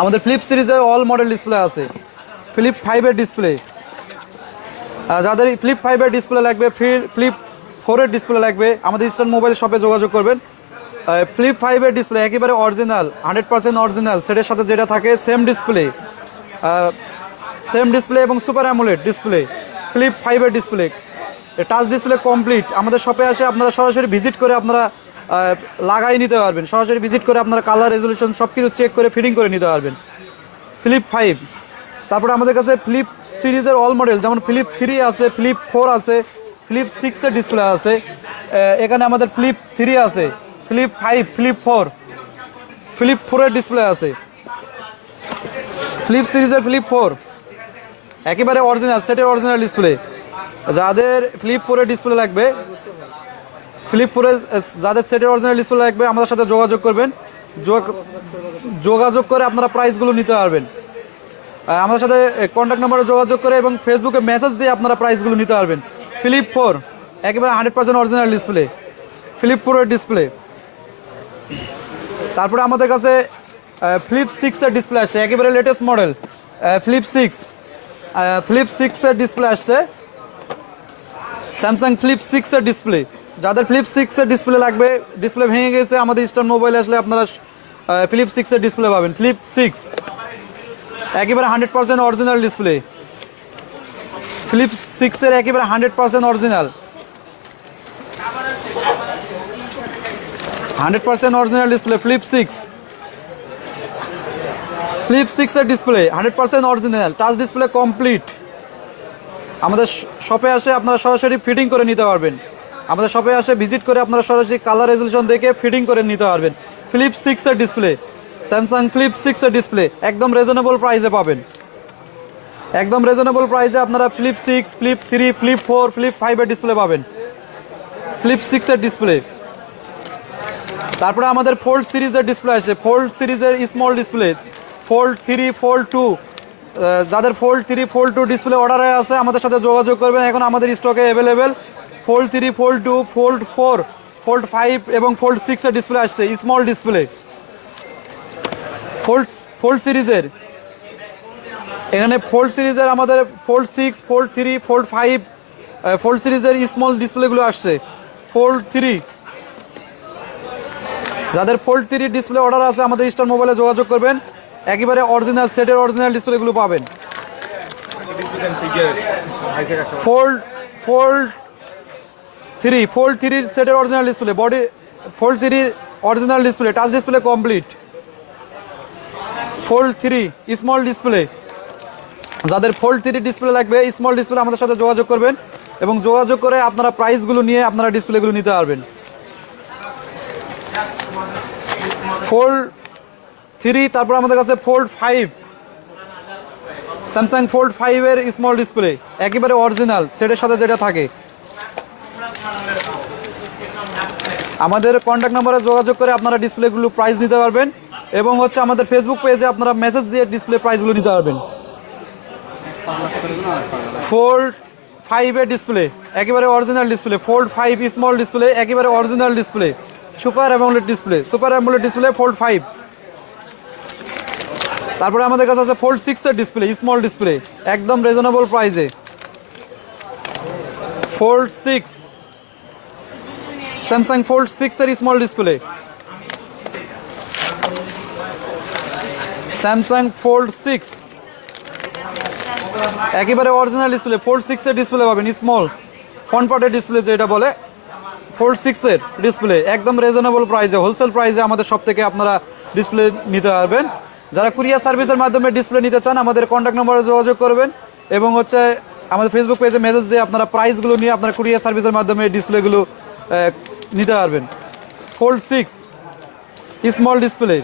আমাদের ফ্লিপ সিরিজের all model display আছে। ফ্লিপ ফাইভের ডিসপ্লে যাদের ফ্লিপ ফাইভের ডিসপ্লে লাগবে ফ্লিপ ফোরের ডিসপ্লে লাগবে, আমাদের ইস্টার্ন মোবাইল শপে যোগাযোগ করবেন। ফ্লিপ ফাইভের ডিসপ্লে একেবারে অরিজিনাল হান্ড্রেড পার্সেন্ট অরিজিনাল সেটার সাথে যেটা থাকে সেম ডিসপ্লে সেম ডিসপ্লে এবং সুপার অ্যামুলেট ডিসপ্লে ফ্লিপ ফাইভের ডিসপ্লে টাচ ডিসপ্লে কমপ্লিট আমাদের শপে আসে আপনারা সরাসরি ভিজিট করে আপনারা লাগাই নিতে পারবেন। সরাসরি ভিজিট করে আপনারা কালার রেজলিউশন সব কিছু চেক করে ফিটিং করে নিতে পারবেন। ফ্লিপ ফাইভ তারপরে আমাদের কাছে ফ্লিপ সিরিজের অল মডেল যেমন ফ্লিপ থ্রি আছে ফ্লিপ ফোর আছে ফ্লিপ সিক্সের ডিসপ্লে আছে। এখানে আমাদের ফ্লিপ থ্রি আছে flip five flip four flip ফোরের ডিসপ্লে আছে। ফ্লিপ সিরিজের ফ্লিপ ফোর একেবারে অরিজিনাল সেটের অরিজিনাল ডিসপ্লে যাদের ফ্লিপ ফোরের ডিসপ্লে লাগবে ফ্লিপ যাদের সেটের অরিজিনাল ডিসপ্লে লাগবে, আমাদের সাথে যোগাযোগ করবেন। যোগ- যোগাযোগ করে আপনারা প্রাইসগুলো নিতে পারবেন। আমাদের সাথে কন্ট্যাক্ট নাম্বারে যোগাযোগ করে এবং ফেসবুকে মেসেজ দিয়ে আপনারা প্রাইসগুলো নিতে পারবেন। ফ্লিপ ফোর একেবারে hundred percent original display flip ফোরের ডিসপ্লে তারপরে আমাদের কাছে ফ্লিপ সিক্সের ডিসপ্লে আসছে, একেবারে latest model flip six flip সিক্সের ডিসপ্লে আসছে। স্যামসাং ফ্লিপ সিক্সের ডিসপ্লে যাদের ফ্লিপ সিক্সের ডিসপ্লে লাগবে ডিসপ্লে ভেঙে গেছে, আমাদের স্টার মোবাইল আসলে আপনারা ফ্লিপ সিক্সের ডিসপ্লে পাবেন। ফ্লিপ সিক্স একেবারে hundred percent original display flip সিক্সের একেবারে hundred percent original hundred percent original display flip six flip সিক্সের display hundred percent original touch display complete আমাদের শপে আসে আপনারা সরাসরি ফিটিং করে নিতে পারবেন। আমাদের শপে আসে ভিজিট করে আপনারা সরাসরি কালার রেজলিউশন দেখে ফিটিং করে নিতে পারবেন। ফ্লিপ সিক্সের ডিসপ্লে স্যামসাং ফ্লিপ সিক্সের ডিসপ্লে একদম রিজনেবল প্রাইসে পাবেন। একদম রিজনেবল প্রাইসে আপনারা flip six flip three flip four flip ফাইভের ডিসপ্লে পাবেন। ফ্লিপ সিক্সের ডিসপ্লে তারপরে আমাদের ফোল্ড সিরিজের ডিসপ্লে আছে ফোল্ড সিরিজের small display fold three fold two যাদের fold three fold two display অর্ডারে আছে, আমাদের সাথে যোগাযোগ করবেন। এখন আমাদের স্টকে available fold three fold two fold four fold five এবং ফোল্ড সিক্সের ডিসপ্লে আসছে স্মল ডিসপ্লে ফোল্ড ফোল্ড সিরিজের এখানে ফোল্ড সিরিজের আমাদের fold six fold three fold five fold সিরিজের স্মল ডিসপ্লেগুলো আসছে। ফোল্ড থ্রি যাদের ফোল্ড থ্রি ডিসপ্লে অর্ডার আছে, আমাদের স্টার মোবাইলে যোগাযোগ করবেন। একেবারে অরিজিনাল সেটের অরিজিনাল ডিসপ্লেগুলো পাবেন। ফোল্ড ফোল্ড থ্রি ফোল্ড থ্রির সেটের অরিজিনাল ডিসপ্লে বডি ফোল্ড থ্রির original display touch display complete fold three small display যাদের ফোল্ড থ্রি ডিসপ্লে লাগবে স্মল ডিসপ্লে আমাদের সাথে যোগাযোগ করবেন এবং যোগাযোগ করে আপনারা প্রাইসগুলো নিয়ে আপনারা ডিসপ্লেগুলো নিতে পারবেন। ফোল্ড থ্রি, তারপর আমাদের কাছে ফোল্ড ফাইভ স্যামসাং ফোল্ড ফাইভের স্মল ডিসপ্লে একেবারে অরিজিনাল সেটের সাথে যেটা থাকে। আমাদের কন্ট্যাক্ট নাম্বারে যোগাযোগ করে আপনারা ডিসপ্লেগুলো প্রাইস নিতে পারবেন, এবং হচ্ছে আমাদের ফেসবুক পেজে আপনারা মেসেজ দিয়ে ডিসপ্লে প্রাইসগুলো নিতে পারবেন। ফোল্ড ফাইভের ডিসপ্লে একেবারে original display fold five small display একেবারে original display super AMOLED display super AMOLED display fold five তারপরে আমাদের কাছে আছে ফোল্ড সিক্সের ডিসপ্লে স্মল ডিসপ্লে একদম রিজনেবল প্রাইসে fold six Samsung fold six এর small display Samsung fold six একেবারে অরিজিনাল ডিসপ্লে ফোল্ড সিক্সের ডিসপ্লে পাবেন স্মল ফ্রন্ট পার্টের ডিসপ্লে যেটা বলে ফোল্ড সিক্সের ডিসপ্লে একদম রিজনেবল প্রাইসে হোলসেল প্রাইসে আমাদের সব থেকে আপনারা ডিসপ্লে নিতে পারবেন। যারা কুরিয়ার সার্ভিসের মাধ্যমে ডিসপ্লে নিতে চান, আমাদের কন্ট্যাক্ট নম্বরে যোগাযোগ করবেন এবং হচ্ছে আমাদের ফেসবুক পেজে মেসেজ দিয়ে আপনারা প্রাইসগুলো নিয়ে আপনারা কুরিয়ার সার্ভিসের মাধ্যমে ডিসপ্লেগুলো নিতে পারবেন। Fold six small display